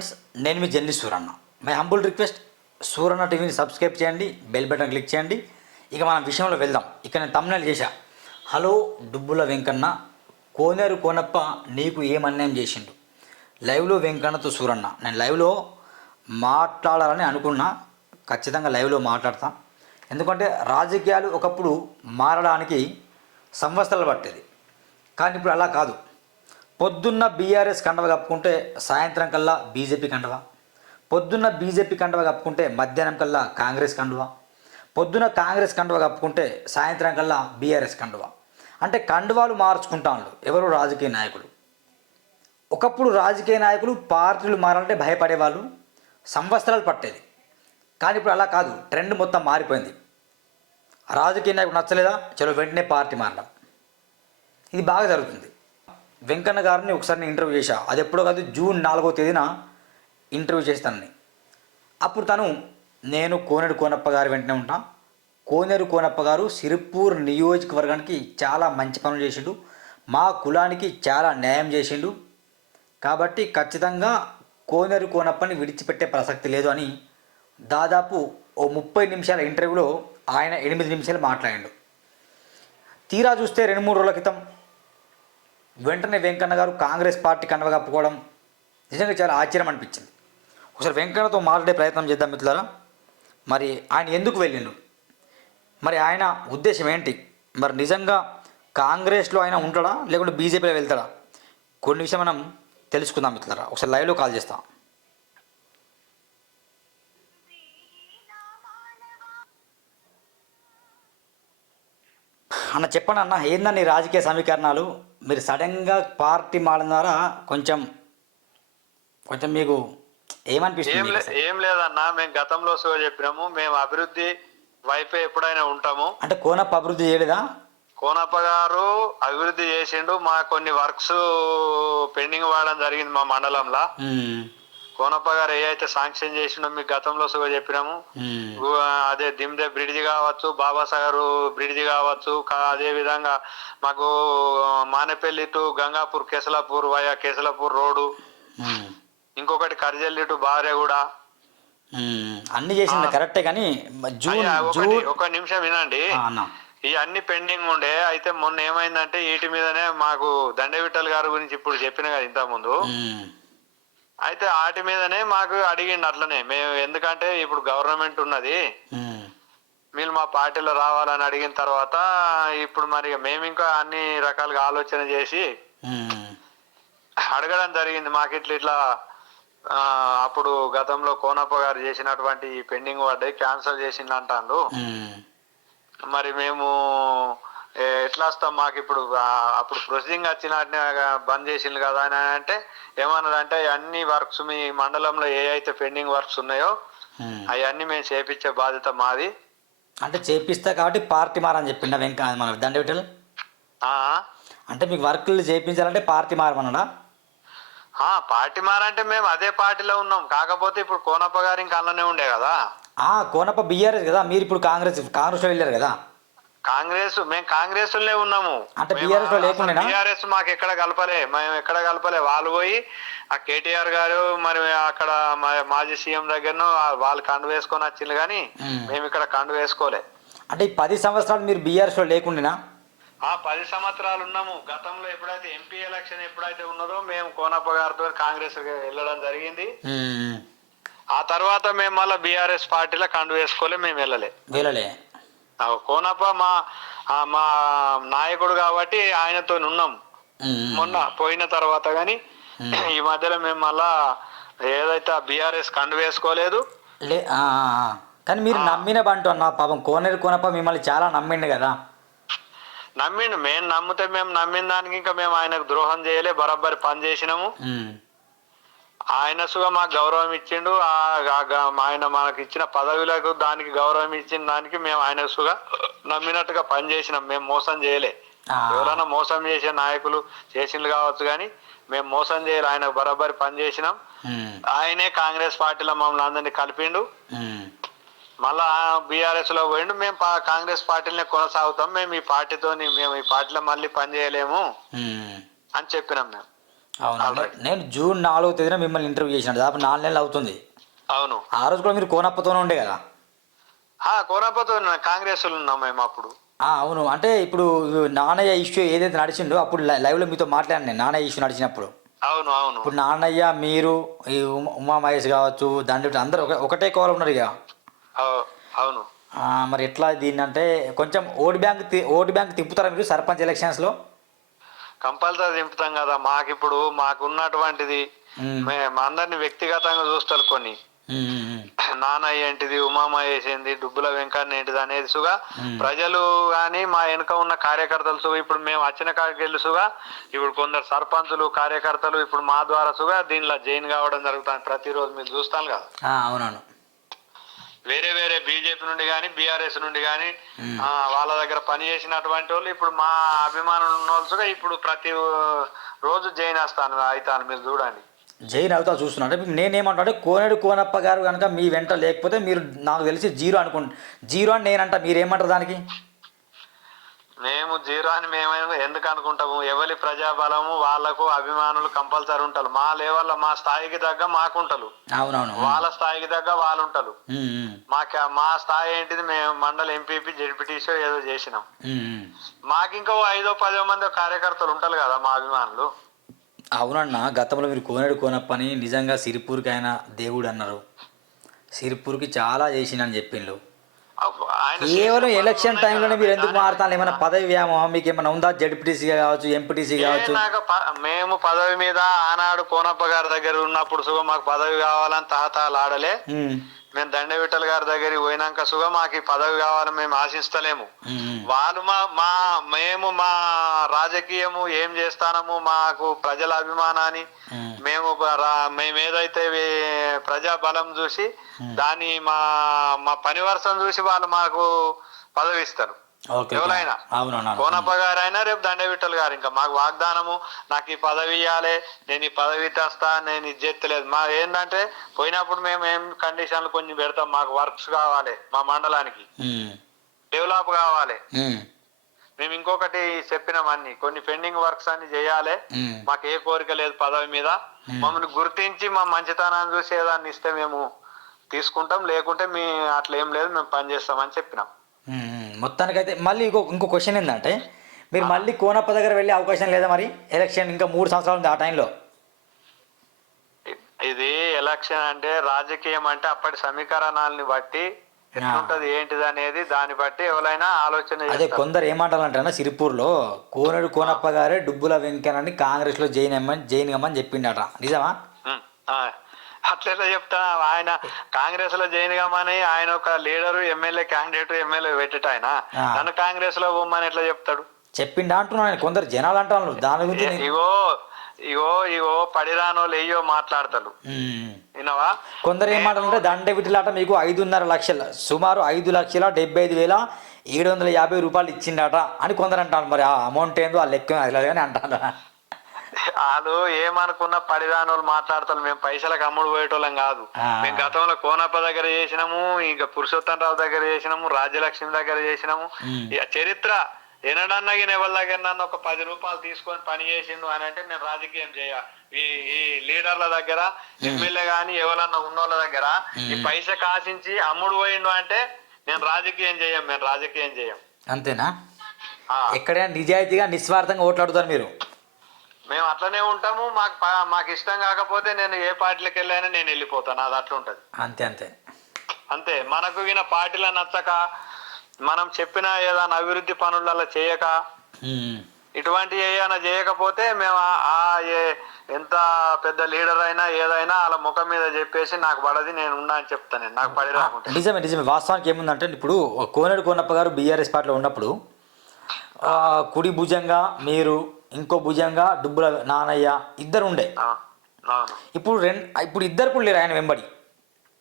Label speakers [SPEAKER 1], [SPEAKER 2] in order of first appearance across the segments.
[SPEAKER 1] Friends నేను మీ journey Suranna. My humble request Suranna టీవీని subscribe చేయండి బెల్ బటన్ క్లిక్ చేయండి. ఇక మనం విషయంలో వెళ్దాం. ఇక నేను తమ్ముళ్ళు చేశా. హలో డుబ్బుల వెంకన్న. కోనేరు కోనప్ప నీకు ఏం అన్యాయం చేసిండు? లైవ్లో వెంకన్నతో సూరన్న. నేను లైవ్లో మాట్లాడాలని అనుకున్నా. ఖచ్చితంగా లైవ్లో మాట్లాడతా. ఎందుకంటే రాజకీయాలు ఒకప్పుడు మారడానికి సంవత్సరాలు పట్టేది. కానీ ఇప్పుడు అలా కాదు. పొద్దున్న బీఆర్ఎస్ కండవ కప్పుకుంటే సాయంత్రం కల్లా బీజేపీ కండవ. పొద్దున్న బీజేపీ కండవ కప్పుకుంటే మధ్యాహ్నం కల్లా కాంగ్రెస్ కండువ. పొద్దున కాంగ్రెస్ కండువ కప్పుకుంటే సాయంత్రం కల్లా బీఆర్ఎస్ కండువ. అంటే కండువాలు మార్చుకుంటాను ఎవరు రాజకీయ నాయకులు. ఒకప్పుడు రాజకీయ నాయకులు పార్టీలు మారాలంటే భయపడేవాళ్ళు సంవత్సరాలు పట్టేది. కానీ ఇప్పుడు అలా కాదు ట్రెండ్ మొత్తం మారిపోయింది. రాజకీయ నాయకుడు నచ్చలేదా? చలో వెంటనే పార్టీ మారడం. ఇది బాగా జరుగుతుంది. వెంకన్న గారిని ఒకసారి నేను ఇంటర్వ్యూ చేశా. అది ఎప్పుడో కాదు జూన్ నాలుగో తేదీన ఇంటర్వ్యూ చేస్తానని అప్పుడు తను నేను కోనేరు కోనప్ప గారు వెంటనే ఉంటా. కోనేరు కోనప్ప గారు సిరిపూర్ నియోజకవర్గానికి చాలా మంచి పనులు చేసిండు. మా కులానికి చాలా న్యాయం చేసిండు. కాబట్టి ఖచ్చితంగా కోనేరు కోనప్పని విడిచిపెట్టే ప్రసక్తి లేదు అని దాదాపు ఓ ముప్పై నిమిషాల ఇంటర్వ్యూలో ఆయన ఎనిమిది నిమిషాలు మాట్లాడాడు. తీరా చూస్తే రెండు మూడు రోజుల క్రితం వెంటనే వెంకన్న గారు కాంగ్రెస్ పార్టీ కండవ కప్పుకోవడం నిజంగా చాలా ఆశ్చర్యం అనిపించింది. ఒకసారి వెంకన్నతో మాట్లాడే ప్రయత్నం చేద్దాం మిత్రులారా. మరి ఆయన ఎందుకు వెళ్ళిండు? మరి ఆయన ఉద్దేశం ఏంటి? మరి నిజంగా కాంగ్రెస్లో ఆయన ఉంటాడా? లేకుంటే బీజేపీలో వెళ్తాడా? కొన్ని విషయం మనం తెలుసుకుందాం మిత్రులారా. ఒకసారి లైవ్లో కాల్ చేస్తాం. అన్న చెప్పండి అన్న ఏందన్న రాజకీయ సమీకరణాలు? మీరు సడన్గా పార్టీ మారినారా? కొంచెం కొంచెం మీకు ఏమనిపిస్తుంది
[SPEAKER 2] ఏం లేదన్నా మేము గతంలో సో చెప్పినాము మేము అభివృద్ధి వైపే ఎప్పుడైనా ఉంటాము.
[SPEAKER 1] అంటే కోనప్ప అభివృద్ధి చేయలేదా?
[SPEAKER 2] కోనప్ప గారు అభివృద్ధి చేసిండు మా కొన్ని వర్క్స్ పెండింగ్ వాడడం జరిగింది మా మండలంలో. కోనప్ప గారు ఏ అయితే శాంక్షన్ చేసిండో మీకు గతంలో సో చెప్పినాము. అదే దిమ్దే బ్రిడ్జి కావచ్చు బాబాసాగర్ బ్రిడ్జి కావచ్చు అదే విధంగా మాకు Manepalli to Gangapur Kesalapur via Kesalapur road. ఇంకొకటి కరిజల్లి టు బారేగూడ.
[SPEAKER 1] అన్ని చేసింది కరెక్టే కానీ జూన్
[SPEAKER 2] ఒక నిమిషం వినండి. ఈ అన్ని పెండింగ్ ఉండే అయితే మొన్న ఏమైందంటే వీటి మీదనే మాకు దండవిట్టల్ గారి గురించి ఇప్పుడు చెప్పిన కదా ఇంత ముందు అయితే వాటి మీదనే మాకు అడిగిండు అట్లనే. మేము ఎందుకంటే ఇప్పుడు గవర్నమెంట్ ఉన్నది. మీరు మా పార్టీలో రావాలని అడిగిన తర్వాత ఇప్పుడు మరి మేము ఇంకా అన్ని రకాలుగా ఆలోచన చేసి అడగడం జరిగింది. మాకు ఇట్లా ఇట్లా అప్పుడు గతంలో కోనప్ప గారు చేసినటువంటి పెండింగ్ పడ్డాయి క్యాన్సిల్ చేసింది అంటాను మరి మేము ఎట్లా వస్తాం మాకు ఇప్పుడు? అప్పుడు ప్రొసీడింగ్ వచ్చిన బంద్ చేసిండు కదా అని అంటే ఏమన్నదంటే అన్ని వర్క్స్ మీ మండలంలో ఏ అయితే పెండింగ్ వర్క్స్ ఉన్నాయో. అవన్నీ మేము చేపించే బాధ్యత మాది.
[SPEAKER 1] అంటే చేపిస్తా కాబట్టి పార్టీ మారని చెప్పిండ వెంక మన దండవిటల్ అంటే మీకు వర్క్లు చేయించాలంటే పార్టీ మారమన్నాడా?
[SPEAKER 2] ఆ, పార్టీ మారంటే మేము అదే పార్టీలో ఉన్నాం. కాకపోతే ఇప్పుడు కోనప్ప గారు ఇంకా అందులోనే ఉండే కదా.
[SPEAKER 1] ఆ, కోనప్ప బీఆర్ఎస్ కదా. మీరు ఇప్పుడు కాంగ్రెస్ కాంగ్రెస్లో వెళ్ళారు కదా.
[SPEAKER 2] కాంగ్రెస్ మేము కాంగ్రెస్ ఉన్నాము
[SPEAKER 1] లో?
[SPEAKER 2] బీఆర్ఎస్ మాకు ఎక్కడ కలపలే మేము ఎక్కడ కలపలే. వాళ్ళు పోయి ఆ కేటీఆర్ గారు మరి అక్కడ మాజీ సీఎం దగ్గరను వాళ్ళు కండు వేసుకొని వచ్చింది కానీ
[SPEAKER 1] మ్మ్.
[SPEAKER 2] ఇక్కడ కండు వేసుకోలే.
[SPEAKER 1] అంటే ఈ పది సంవత్సరాలు మీరు బీఆర్ఎస్లో లేకుండానా?
[SPEAKER 2] ఆ పది సంవత్సరాలు ఉన్నాము. గతంలో ఎప్పుడైతే ఎంపీ ఎలక్షన్ ఎప్పుడైతే ఉన్నదో మేము కోనప్ప గారితో కాంగ్రెస్ వెళ్ళడం జరిగింది. ఆ తర్వాత మేము మళ్ళీ బీఆర్ఎస్ పార్టీలో కండు వేసుకోలే మేము వెళ్ళలే.
[SPEAKER 1] వెళ్ళలే.
[SPEAKER 2] కోనప్ప మా ఆ మా నాయకుడు కాబట్టి ఆయనతో ఉన్నాం. మొన్న పోయిన తర్వాత గాని. ఈ మధ్యలో మేము మళ్ళా ఏదైతే బీఆర్ఎస్ కండు వేసుకోలేదు.
[SPEAKER 1] కానీ మీరు నమ్మిన బంటు అన్న పాపం కోనేరు కోనప్ప మిమ్మల్ని చాలా నమ్మిండు కదా.
[SPEAKER 2] నమ్మిండు మేము నమ్మితే మేము నమ్మిన దానికి ఇంకా మేము ఆయనకు ద్రోహం చేయలే బరాబరి పని చేసినాము. ఆయన సుగా మాకు గౌరవం ఇచ్చిండు. ఆయన మనకి ఇచ్చిన పదవులకు దానికి గౌరవం ఇచ్చిన దానికి మేము ఆయన సుగా నమ్మినట్టుగా పని చేసినాం మేము మోసం చేయలే. ఎవరైనా మోసం చేసే నాయకులు చేసిండ్రు కావచ్చు కానీ మేము మోసం చేయలే. ఆయన బరాబరి పని చేసినాం
[SPEAKER 1] ఉమ్,
[SPEAKER 2] ఆయనే కాంగ్రెస్ పార్టీలో మమ్మల్ని అందరినీ కలిపిండు. మళ్ళా బీఆర్ఎస్లో పోయిండు. మేము కాంగ్రెస్ పార్టీలనే కొనసాగుతాం. మేము ఈ పార్టీతోని మేము ఈ పార్టీలో మళ్ళీ పని చేయలేము
[SPEAKER 1] ఉమ్.
[SPEAKER 2] అని చెప్పినాం మేము.
[SPEAKER 1] అవునా. నేను జూన్ నాలుగో తేదీన మిమ్మల్ని ఇంటర్వ్యూ చేసిన దాదాపు నాలుగు నెలలు అవుతుంది.
[SPEAKER 2] అవును.
[SPEAKER 1] ఆ రోజు కూడా మీరు కోనప్పతోనే ఉండే కదా?
[SPEAKER 2] కోనప్పతో కాంగ్రెస్ ఉన్నాం మేము అప్పుడు.
[SPEAKER 1] అవును. అంటే ఇప్పుడు నాన్నయ్య ఇష్యూ ఏదైతే నడిచిండో అప్పుడు లై- లైవ్లో మీతో మాట్లాడాను నేను నాన్నయ్య ఇష్యూ నడిచినప్పుడు.
[SPEAKER 2] అవును అవును.
[SPEAKER 1] ఇప్పుడు నాన్నయ్య మీరు ఈ ఉమ- మహేష్ కావచ్చు దండి అందరూ ఒక ఒకటే కోవలో ఉన్నారు ఇక
[SPEAKER 2] అవు- అవును.
[SPEAKER 1] మరి ఎట్లా దీన్ని అంటే కొంచెం ఓటు బ్యాంక్ ఓటు బ్యాంక్ తిప్పుతారా మీరు సర్పంచ్ ఎలక్షన్స్లో?
[SPEAKER 2] కంపల్సరీ దింపుతాం కదా మాకు ఇప్పుడు మాకు ఉన్నటువంటిది
[SPEAKER 1] మ్మ్.
[SPEAKER 2] మేము అందరిని వ్యక్తిగతంగా చూస్తారు కొన్ని. నానయ్య ఏంటిది ఉమామహేష్ ఏంది డుబ్బుల వెంకన్న ఏంటిది అనేది సుగా. ప్రజలు కానీ మా వెనుక ఉన్న కార్యకర్తలు సుగా ఇప్పుడు మేము వచ్చిన కాడికి వెళ్ళి సుగా ఇప్పుడు కొందరు సర్పంచులు కార్యకర్తలు ఇప్పుడు మా ద్వారా సుగా దీనిలో జైన్ కావడం జరుగుతుంది ప్రతిరోజు మీరు చూస్తాను కదా
[SPEAKER 1] అవునవును
[SPEAKER 2] వేరే వేరే బీజేపీ నుండి కానీ బీఆర్ఎస్ నుండి కానీ. వాళ్ళ దగ్గర పని చేసినటువంటి వాళ్ళు ఇప్పుడు మా అభిమానులు ఉన్న వాళ్ళు సుగా ఇప్పుడు ప్రతి రోజు జైన్ వస్తాను అవుతాను మీరు చూడండి.
[SPEAKER 1] జైన్ అవుతా చూస్తున్నా అంటే నేనేమంటా అంటే కోనేడు కోనప్ప గారు కనుక మీ వెంట లేకపోతే మీరు నాకు తెలిసి జీరో అనుకుంటా జీరో అని నేనంట మీరేమంటారు దానికి?
[SPEAKER 2] మేము జీరో అని మేమేమో ఎందుకు అనుకుంటాము? ఎవరి ప్రజాబలము వాళ్ళకు అభిమానులు కంపల్సరీ ఉంటారు. మా లెవెల్ మా స్థాయికి తగ్గ మాకుంటారు
[SPEAKER 1] అవునవును.
[SPEAKER 2] వాళ్ళ స్థాయికి తగ్గ వాళ్ళు ఉంటారు మాకు మా స్థాయి ఏంటిది? మేము మండల ఎంపీపీ జడ్పీటీసీ ఏదో చేసినాం. మాకు ఇంకా ఐదో పదో మంది కార్యకర్తలు ఉంటారు కదా మా అభిమానులు.
[SPEAKER 1] అవునన్న గతంలో మీరు కోనేడు కోనప్పని నిజంగా సిరిపూర్కి ఆయన దేవుడు అన్నారు సిరిపూర్కి చాలా చేసిందని చెప్పిండ్రు కేవలం ఎలక్షన్ టైంలోనే
[SPEAKER 2] ఉన్నాయి
[SPEAKER 1] మీరు ఎందుకు మారుతాను ఏమైనా పదవి వ్యామోహం మీకు ఏమైనా ఉందా? జడ్పీటీసీ కావచ్చు ఎంపీటీసీ కావచ్చు?
[SPEAKER 2] మేము పదవి మీద ఆనాడు కోనప్ప గారి దగ్గర ఉన్నప్పుడు సుగ మాకు పదవి కావాలని తహతాలు ఆడలే. మేము దండ విఠల్ గారి దగ్గరికి పోయినాక సుగ మాకు ఈ పదవి కావాలని మేము ఆశిస్తలేము. వాళ్ళు మా మా మేము మా రాజకీయము ఏం చేస్తానము మాకు ప్రజల అభిమానాన్ని. మేము మేము ఏదైతే ప్రజా బలం చూసి దాన్ని మా మా పని చూసి వాళ్ళు మాకు పదవి ఇస్తారు
[SPEAKER 1] ఓకే ఓకే.
[SPEAKER 2] ఎవరైనా. కోనప్ప గారైనా రేపు దండ విఠల్ గారు. ఇంకా మాకు వాగ్దానము నాకు ఈ పదవి ఇవ్వాలి నేను ఈ పదవి తెస్తా నేను ఇది చేస్తలేదు. మా ఏంటంటే పోయినప్పుడు మేము ఏం కండిషన్లు కొంచెం పెడతాం మాకు వర్క్స్ కావాలి మా మండలానికి. డెవలప్ కావాలి. మేము. ఇంకొకటి చెప్పినాం అన్ని. కొన్ని పెండింగ్ వర్క్స్ అన్ని చేయాలి. మాకు ఏ కోరిక లేదు పదవి మీద. మమ్మల్ని గుర్తించి మా మంచితనాన్ని చూసి ఏదాన్ని ఇస్తే మేము తీసుకుంటాం. లేకుంటే మీ అట్లా ఏం లేదు మేము పని చేస్తామని చెప్పినాం.
[SPEAKER 1] మొత్తానికైతే మళ్ళీ ఇంకో ఇంకో క్వశ్చన్ ఏంటంటే మీరు మళ్ళీ కోనప్ప దగ్గర వెళ్ళే అవకాశం లేదా మరి? ఎలక్షన్ ఇంకా మూడు సంవత్సరాలు ఉంది ఆ టైంలో
[SPEAKER 2] ఇది ఎలక్షన్ అంటే రాజకీయం అంటే అప్పటి సమీకరణాలని బట్టి ఎట్లుంటది ఏంటిది అనేది దాన్ని బట్టి ఎవరైనా ఆలోచన
[SPEAKER 1] అదే. కొందరు ఏమంటారంటే సిరిపూర్లో కోనడు కోనప్ప గారే డుబ్బుల వెంకన్నని కాంగ్రెస్లో జైన్ అమ్మని జైన్ అమ్మని చెప్పిండట. నిజమా.
[SPEAKER 2] అట్లెట్లా చెప్తా? ఆయన కాంగ్రెస్లో జాయిన్ కామని ఆయన ఒక లీడరు ఎమ్మెల్యే క్యాండిడేట్ ఎమ్మెల్యే పెట్టేట ఆయన. నన్ను కాంగ్రెస్లో పోమని ఎట్లా చెప్తాడు?
[SPEAKER 1] చెప్పిండా అంటున్నాను నేను. కొందరు జనాలు అంటాను దాని గురించి
[SPEAKER 2] ఏ- ఇగో ఇగో ఇగో పడిరానోళ్ళు ఎయ్యో మాట్లాడతారు. వినవా
[SPEAKER 1] కొందరు ఏమంటారంటే దండ విటిలాట మీకు ఐదున్నర లక్షల సుమారు ఐదు లక్షల డెబ్బై ఐదు వేల ఏడు వందల యాభై రూపాయలు ఇచ్చిండట అని కొందరు అంటారు. మరి ఆ అమౌంట్ ఏందో ఆ లెక్క అని అంటారు.
[SPEAKER 2] వాళ్ళు ఏమనుకున్న పడిరానోళ్ళు మాట్లాడతారు. మేము పైసలకు అమ్ముడు పోయేటోళ్ళం కాదు. మేము గతంలో కోనప్ప దగ్గర చేసినాము ఇంకా పురుషోత్తం రావు దగ్గర చేసినాము రాజ్యలక్ష్మి దగ్గర చేసినాము. ఇక చరిత్ర ఎనడన్నా ఎవరి దగ్గర నన్ను ఒక పది రూపాయలు తీసుకొని పని చేసిండు అని అంటే నేను రాజకీయం చేయ. ఈ ఈ లీడర్ల దగ్గర ఎమ్మెల్యే గాని ఎవరన్నా ఉన్నోళ్ళ దగ్గర ఈ పైస కాసించి అమ్ముడు పోయిండు అంటే నేను రాజకీయం చేయం మేము రాజకీయం చేయం.
[SPEAKER 1] అంతేనా. ఎక్కడైనా నిజాయితీగా నిస్వార్థంగా ఓట్లాడుతారు మీరు?
[SPEAKER 2] మేము అట్లనే ఉంటాము. మాకు మాకు ఇష్టం కాకపోతే నేను ఏ పార్టీలకు వెళ్ళైనా నేను వెళ్ళిపోతాను. అది అట్లా ఉంటది.
[SPEAKER 1] అంతే అంతే.
[SPEAKER 2] అంతే. మనకు విన పార్టీలో నచ్చక మనం చెప్పిన ఏదైనా అభివృద్ధి పనులలో చేయక. ఇటువంటి ఏమైనా చేయకపోతే మేము ఆ- ఏ- ఎంత పెద్ద లీడర్ అయినా ఏదైనా వాళ్ళ ముఖం మీద చెప్పేసి నాకు పడది నేను ఉన్నా అని చెప్తాను. నాకు పడి రాకుంటే
[SPEAKER 1] నిజమే నిజమే. వాస్తవానికి ఏముందంటే ఇప్పుడు కోనేడు కోనప్ప గారు బీఆర్ఎస్ పార్టీలో ఉన్నప్పుడు కుడి భుజంగా మీరు ఇంకో భుజంగా డుబ్బుల నానయ్య ఇద్దరు ఉండే ఇప్పుడు రెండు ఇప్పుడు ఇద్దరు కూడా లేరు ఆయన వెంబడి.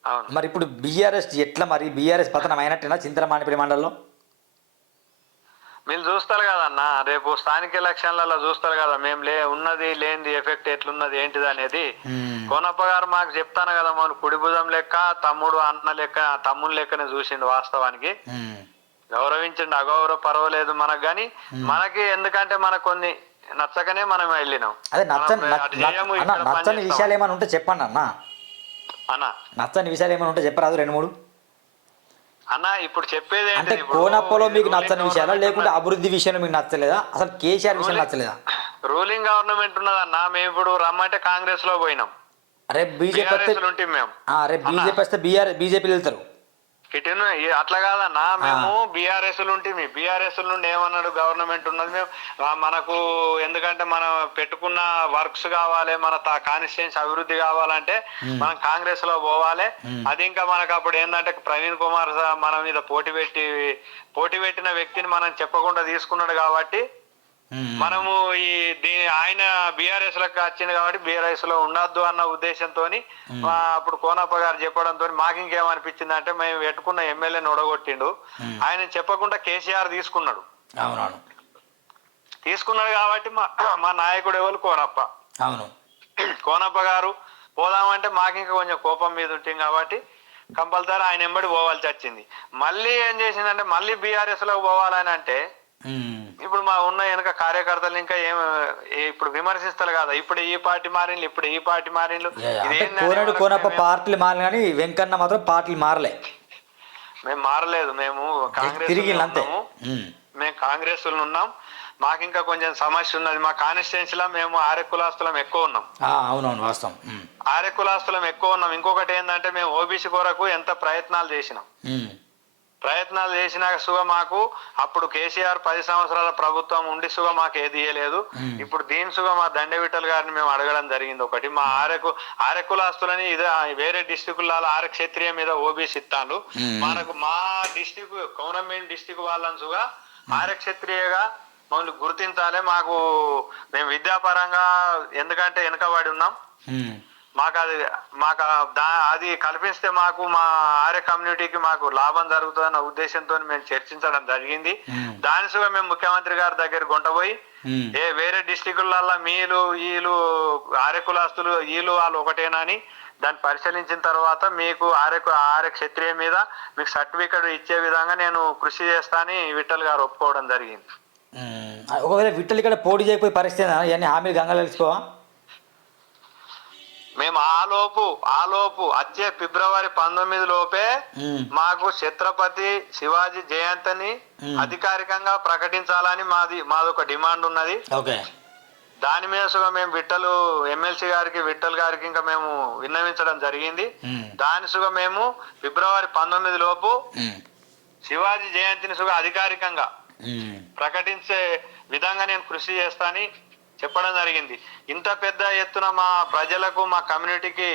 [SPEAKER 2] అవును.
[SPEAKER 1] మరి ఇప్పుడు బీఆర్ఎస్ ఎట్లా మరి? బీఆర్ఎస్ పతనం అయినట్టేనా చింతల మానిపల్లి మండలంలో?
[SPEAKER 2] మీరు చూస్తారు కదన్న రేపు స్థానిక ఎలక్షన్లలో చూస్తారు కదా మేము లే ఉన్నది లేనిది ఎఫెక్ట్ ఎట్లున్నది ఏంటిది అనేది. కోనప్ప గారు మాకు చెప్తాను కదా మన కుడి భుజం లెక్క తమ్ముడు అన్న లెక్క తమ్ముడు లెక్కనే చూసిండు వాస్తవానికి. గౌరవించండి అగౌరవ పర్వాలేదు మనకు కానీ మనకి ఎందుకంటే మనకు కొన్ని నచ్చకనే మనం వెళ్ళినాం.
[SPEAKER 1] అదే నచ్చని. విషయాలు ఏమైనా ఉంటే చెప్పండి అన్న.
[SPEAKER 2] అన్న.
[SPEAKER 1] నచ్చని విషయాలు ఏమైనా ఉంటే చెప్పరాదు రెండు మూడు.
[SPEAKER 2] అన్న ఇప్పుడు చెప్పేది
[SPEAKER 1] అంటే? కోనప్పలో మీకు నచ్చని విషయాలా? లేకుంటే అభివృద్ధి విషయంలో మీకు నచ్చలేదా? అసలు కేసీఆర్ విషయం నచ్చలేదా?
[SPEAKER 2] రూలింగ్ గవర్నమెంట్ ఉన్నదన్న మేము ఇప్పుడు రమ్మంటే కాంగ్రెస్లో పోయినాం.
[SPEAKER 1] రేపు బీజేపీ వస్తే
[SPEAKER 2] బీఆర్ఎస్ ఉంటే మేము.
[SPEAKER 1] ఆ, రేపు బీజేపీ వస్తే బీఆర్ బీజేపీలు వెళ్తారు.
[SPEAKER 2] ఇటును ఈ- అట్లా కాదన్నా. మేము బీఆర్ఎస్ ఉంటే బీఆర్ఎస్ నుండి ఏమన్నాడు గవర్నమెంట్ ఉన్నది. మేము మనకు ఎందుకంటే మనం పెట్టుకున్న వర్క్స్ కావాలి మన కాన్స్టిట్యూన్స్ అభివృద్ధి కావాలంటే మనం కాంగ్రెస్లో పోవాలి. అది ఇంకా మనకు అప్పుడు ఏంటంటే ప్రవీణ్ కుమార్ మన మీద పోటీ పెట్టి పోటీ పెట్టిన వ్యక్తిని మనం చెప్పకుండా తీసుకున్నాడు కాబట్టి. మనము ఈ దీని ఆయన బీఆర్ఎస్లకు వచ్చింది కాబట్టి బీఆర్ఎస్లో ఉండొద్దు అన్న ఉద్దేశంతో అప్పుడు కోనప్ప గారు చెప్పడంతో మాకు ఇంకేమనిపించింది అంటే మేము పెట్టుకున్న ఎమ్మెల్యేని ఒడగొట్టిండు ఆయన చెప్పకుండా కేసీఆర్ తీసుకున్నాడు. తీసుకున్నాడు కాబట్టి మా మా నాయకుడు ఎవరు? కోనప్ప.
[SPEAKER 1] అవును.
[SPEAKER 2] కోనప్ప గారు పోదామంటే మాకు ఇంకా కొంచెం కోపం మీద ఉంటుంది కాబట్టి కంపల్సరీ ఆయన ఎంబడి పోవాల్సి వచ్చింది. మళ్ళీ ఏం చేసిందంటే మళ్ళీ బీఆర్ఎస్లో పోవాలని అంటే. ఇప్పుడు మా ఉన్న వెనక కార్యకర్తలు ఇంకా ఏం ఇప్పుడు విమర్శిస్తారు కదా? ఇప్పుడు ఈ పార్టీ మారిండ్లు ఇప్పుడు ఈ పార్టీ మారిండ్లు.
[SPEAKER 1] కోనడు కోనప్ప పార్టీలు మారలు కానీ వెంకన్న మాత్రం పార్టీలు మారలే.
[SPEAKER 2] మేము మారలేదు. మేము కాంగ్రెస్
[SPEAKER 1] తిరిగి.
[SPEAKER 2] మేము కాంగ్రెస్ ఉన్నాం. మాకు ఇంకా కొంచెం సమస్య ఉన్నది. మా కాన్స్టిట్యున్సీలో మేము ఆర్య కులాస్తులం ఎక్కువ ఉన్నాం.
[SPEAKER 1] అవునవును వాస్తవం.
[SPEAKER 2] ఆర్య కులాస్తులం ఎక్కువ ఉన్నాం. ఇంకొకటి ఏంటంటే మేము ఓబీసీ కొరకు ఎంత ప్రయత్నాలు చేసినాం. ప్రయత్నాలు చేసినా సుగా మాకు. అప్పుడు కేసీఆర్ పది సంవత్సరాల ప్రభుత్వం ఉండి సుగా మాకు ఏది ఇయ్యలేదు. ఇప్పుడు దీని సుగా మా దండ విఠల్ గారిని మేము అడగడం జరిగింది ఒకటి. మా ఆరెకు ఆరెకులాస్తులని ఇదే వేరే డిస్టికులలో ఆర క్షత్రియ మీద ఓబీసీ ఇస్తాను మనకు మా డిస్టిక్ కౌనమేన్ డిస్టిక్ వాళ్ళని సుగా ఆర క్షత్రియగా మమ్మల్ని గుర్తించాలి. మాకు మేము విద్యాపరంగా ఎందుకంటే వెనుకబడి ఉన్నాం. మాకు అది మాకు దా అది కల్పిస్తే మాకు మా ఆర్య కమ్యూనిటీకి మాకు లాభం జరుగుతుందన్న ఉద్దేశంతో మేము చర్చించడం జరిగింది. దాని సుగా మేము ముఖ్యమంత్రి గారి దగ్గర కొంటపోయి
[SPEAKER 1] ఉమ్.
[SPEAKER 2] ఏ వేరే డిస్టికులలో మీలు వీళ్ళు ఆర్య కులాస్తులు వీళ్ళు వాళ్ళు ఒకటేనా అని దాన్ని పరిశీలించిన తర్వాత మీకు ఆర్య ఆర్య క్షత్రియ మీద మీకు సర్టిఫికెట్ ఇచ్చే విధంగా నేను కృషి చేస్తానని విఠల్ గారు ఒప్పుకోవడం జరిగింది.
[SPEAKER 1] ఒకవేళ విట్టలు ఇక్కడ పోటీ చేయకపోయి పరిస్థితి? ఇవన్నీ హామీలు తెలుసుకోవా
[SPEAKER 2] మేము ఆ లోపు ఆ లోపు వచ్చే ఫిబ్రవరి పంతొమ్మిది లోపే. మాకు ఛత్రపతి శివాజీ జయంతిని. అధికారికంగా ప్రకటించాలని మాది మాది ఒక డిమాండ్ ఉన్నది
[SPEAKER 1] ఓకే
[SPEAKER 2] దాని మీద సుగా మేము విట్టలు ఎమ్మెల్సీ గారికి విట్టల్ గారికి ఇంకా మేము విన్నవించడం జరిగింది. దాని సుగా మేము ఫిబ్రవరి పంతొమ్మిది లోపు. శివాజీ జయంతిని సుగా అధికారికంగా. ప్రకటించే విధంగా నేను కృషి చేస్తానని చెప్పడం జరిగింది. ఇంత పెద్ద ఎత్తున మా ప్రజలకు మా కమ్యూనిటీకి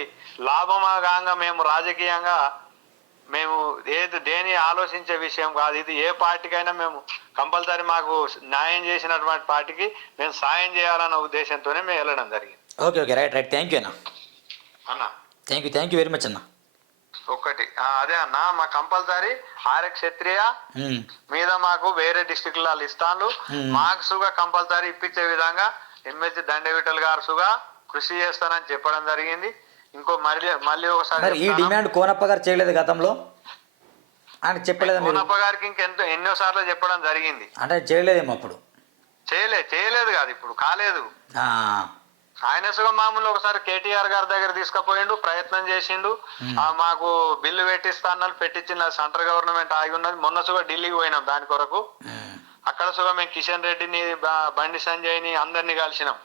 [SPEAKER 2] లాభమగాంగా మేము రాజకీయంగా మేము ఏది దేని ఆలోచించే విషయం కాదు. ఇది ఏ పార్టీకైనా మేము కంపల్సరీ మాకు న్యాయం చేసినటువంటి పార్టీకి మేము సాయం చేయాలన్న ఉద్దేశంతోనే మేము వెళ్ళడం జరిగింది.
[SPEAKER 1] Okay okay. Right right. Thank you అన్న.
[SPEAKER 2] అన్న.
[SPEAKER 1] Thank you thank you very much అన్న.
[SPEAKER 2] ఒక్కటి ఆ, అదే అన్న మా కంపల్సరీ ఆర్య క్షత్రియ. మీద మాకు వేరే డిస్టిక్లలో ఇస్తాను
[SPEAKER 1] Hmm.
[SPEAKER 2] మాకు సుగా కంపల్సరీ ఇప్పించే విధంగా ఎమ్మెల్సీ దండవిఠల్ గారు సుగా కృషి చేస్తానని చెప్పడం జరిగింది. ఇంకో మళ్ళీ మళ్ళీ ఒకసారి
[SPEAKER 1] ఈ. డిమాండ్ కోనప్ప గారు చేయలేదు గతంలో? ఆయన చెప్పలేదా
[SPEAKER 2] కోనప్ప గారికి ఇంకెంతో ఎన్నో సార్లు చెప్పడం జరిగింది.
[SPEAKER 1] అంటే చేయలేదేమో అప్పుడు?
[SPEAKER 2] చేయలే చేయలేదు కాదు ఇప్పుడు కాలేదు. ఆయన సుగా మామూలు ఒకసారి కేటీఆర్ గారి దగ్గర తీసుకుపోయిండు ప్రయత్నం చేసిండు. ఆ, మాకు బిల్లు పెట్టిస్తా అన్నారు పెట్టించిన సెంట్రల్ గవర్నమెంట్ ఆగి ఉన్నది. మొన్న సుగా ఢిల్లీకి పోయినాం దాని కొరకు. అక్కడ సుగా మేము కిషన్ రెడ్డిని బండి సంజయ్ని అందరినీ కలిసినాం.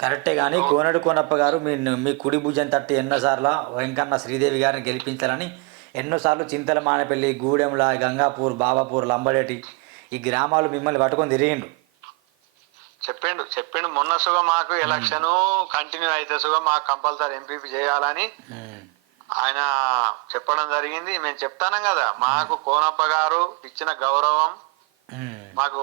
[SPEAKER 1] కరెక్టే కానీ కోనడు కోనప్ప గారు మీ మీ కుడి భుజం తట్టి ఎన్నోసార్లు వెంకన్న శ్రీదేవి గారిని గెలిపించాలని ఎన్నోసార్లు చింతల మానపల్లి గూడెంల గంగాపూర్ బాబాపూర్ లంబడేటి ఈ గ్రామాలు మిమ్మల్ని పట్టుకొని తిరిగిండు.
[SPEAKER 2] చెప్పిండు చెప్పిండు. మొన్న సుగా మాకు ఎలక్షన్ కంటిన్యూ అయితే సుగా మాకు కంపల్సరీ ఎంపీపీ చేయాలని. ఆయన చెప్పడం జరిగింది. మేము చెప్తానం కదా. మాకు కోనప్ప గారు ఇచ్చిన గౌరవం. మాకు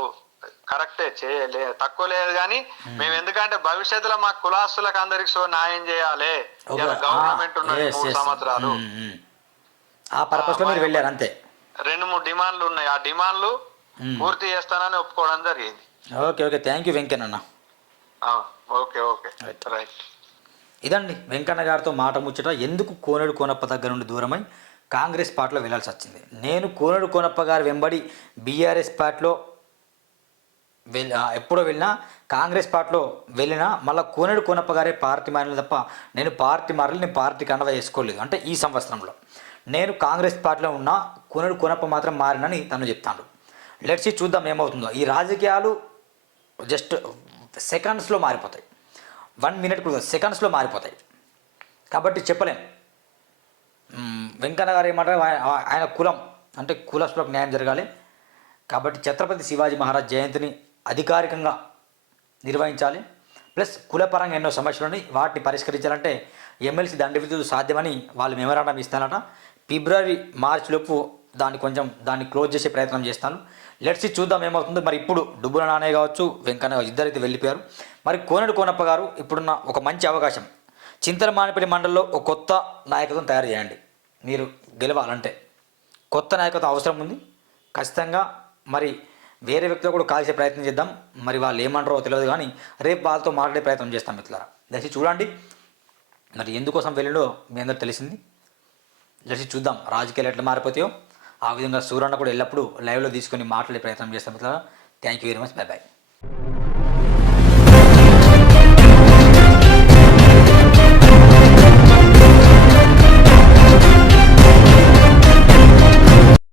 [SPEAKER 2] కరెక్టే చేయలే తక్కువ లేదు కానీ మేము. ఎందుకంటే భవిష్యత్తులో మా కులాస్తులకు అందరికి సో న్యాయం చేయాలి. గవర్నమెంట్ ఉన్నది మూడు. సంవత్సరాలు.
[SPEAKER 1] ఆ పర్పస్లో మీరు వెళ్ళారు అంతే.
[SPEAKER 2] రెండు మూడు డిమాండ్లు ఉన్నాయి. ఆ డిమాండ్లు. పూర్తి చేస్తానని ఒప్పుకోవడం జరిగింది.
[SPEAKER 1] Okay okay. Thank you Venkanna
[SPEAKER 2] ఆ, ఓకే ఓకే. రైట్
[SPEAKER 1] ఇదండి వెంకన్న గారితో మాట ముచ్చట. ఎందుకు కోనడు కోనప్ప దగ్గర నుండి దూరమై కాంగ్రెస్ పార్టీలో వెళ్ళాల్సి వచ్చింది. నేను కోనడు కోనప్ప గారు వెంబడి బీఆర్ఎస్ పార్టీలో వెళ్ళ ఎప్పుడో వెళ్ళినా కాంగ్రెస్ పార్టీలో వెళ్ళినా మళ్ళీ కోనేడు కోనప్ప గారే పార్టీ మారిన తప్ప నేను పార్టీ మారలేదు నేను పార్టీ కండవ వేసుకోలేదు. అంటే ఈ సంవత్సరంలో నేను కాంగ్రెస్ పార్టీలో ఉన్న కోనేడు కోనప్ప మాత్రం మారినని తను చెప్తాడు. లెట్స్ చూద్దాం ఏమవుతుందో. ఈ రాజకీయాలు జస్ట్ సెకండ్స్లో మారిపోతాయి. వన్ మినిట్ కూడా సెకండ్స్లో మారిపోతాయి. కాబట్టి చెప్పలేం. వెంకన్న గారు ఏమంటారు? ఆయన కులం అంటే కులస్తులకు న్యాయం జరగాలి. కాబట్టి ఛత్రపతి శివాజీ మహారాజ్ జయంతిని అధికారికంగా నిర్వహించాలి. ప్లస్ కులపరంగా ఎన్నో సమస్యలు ఉన్నాయి. వాటిని పరిష్కరించాలంటే ఎమ్మెల్సీ దండ విధులు సాధ్యమని వాళ్ళు మెమరాండం ఇస్తానట ఫిబ్రవరి మార్చి లోపు దాన్ని కొంచెం దాన్ని క్లోజ్ చేసే ప్రయత్నం చేస్తాను. లెట్స్ చూద్దాం ఏమవుతుందో. మరి ఇప్పుడు డుబ్బుల నానే కావచ్చు వెంకన్న ఇద్దరైతే వెళ్ళిపోయారు. మరి కోనడు కోనప్ప గారు ఇప్పుడున్న ఒక మంచి అవకాశం. చింతల మానిపల్లి మండలంలో ఒక కొత్త నాయకత్వం తయారు చేయండి. మీరు గెలవాలంటే. కొత్త నాయకత్వం అవసరం ఉంది. ఖచ్చితంగా మరి వేరే వ్యక్తులు కూడా కాల్చే ప్రయత్నం చేద్దాం. మరి వాళ్ళు ఏమంటారో తెలియదు కానీ రేపు వాళ్ళతో మాట్లాడే ప్రయత్నం చేస్తాం మిత్రులారా. దయచేసి చూడండి. మరి ఎందుకోసం వెళ్ళిండో మీ అందరూ తెలిసింది. దయచేసి చూద్దాం రాజకీయాలు ఎట్లా మారిపోతాయో. ఆ విధంగా సూర్యన్న కూడా ఎల్లప్పుడూ లైవ్లో తీసుకొని మాట్లాడే ప్రయత్నం చేస్తాం మిత్రులారా. Thank you very much bye bye